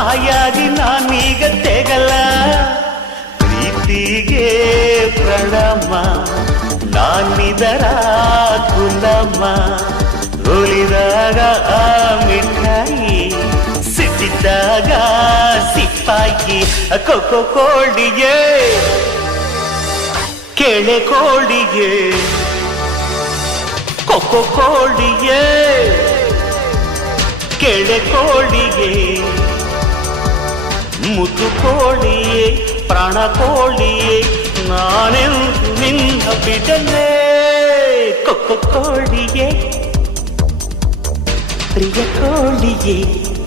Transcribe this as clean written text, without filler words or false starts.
ಹಾಯಾಗಿ ನಾನೀಗ ತೆಗಲ್ಲ ಪ್ರೀತಿಗೆ ಪ್ರಣಾಮ ನಾನಿದರ ಗುಲಾಮ ಒಲಿದಾಗ ಆ ಮಿಠಾಯಿ ಸಿಟ್ಟಿದ್ದಾಗ ಸಿಪ್ಪಾಗಿ ಕೊಕ್ಕೋ ಕೋಳಿಗೆ ಕೆಳೆ ಕೋಳಿಗೆ ಕೊಕ್ಕೋ ಕೋಳಿಗೆ ಕೆಳೆ ಕೋಳಿಗೆ ಮುದ್ದು ಕೋಳಿಯೇ ಪ್ರಾಣ ಕೋಳಿಯೇ ನಾನೆಂದು ನಿನ್ನ ಬಿಡಲೇ ಕೊಕ್ಕೋ ಕೋಳಿಯೇ ಪ್ರಿಯ ಕೋಳಿಯೇ